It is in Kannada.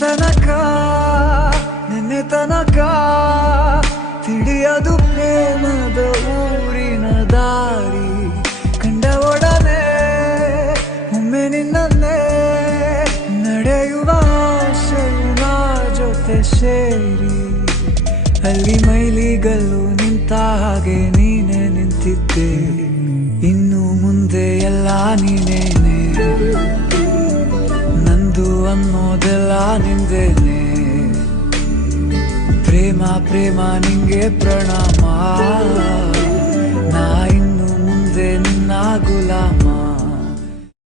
ತನಕ ನಿನ್ನೆ ತನಕ ತಿಳಿಯದು ಪ್ರೇಮದ ಊರಿನ ದಾರಿ ಕಂಡ ಒಡನೆ ಒಮ್ಮೆ ನಿನ್ನೇ ನಡೆಯುವ ಆಸೆಯು ನಾ ಜೊತೆ ಸೇರಿ ಅಲ್ಲಿ ಮೈಲಿಗಲ್ಲು ನಿಂತ ಹಾಗೆ ನೀನೆ ನಿಂತಿದ್ದೆ ಇನ್ನು ಮುಂದೆ ಎಲ್ಲ ನೀನೇನೆ ನಂದು ಅನ್ನೋದೆಲ್ಲ ನಿಂದೇನೆ ಪ್ರೇಮ ಪ್ರೇಮ ನಿಂಗೆ ಪ್ರಣಾಮ ನಾ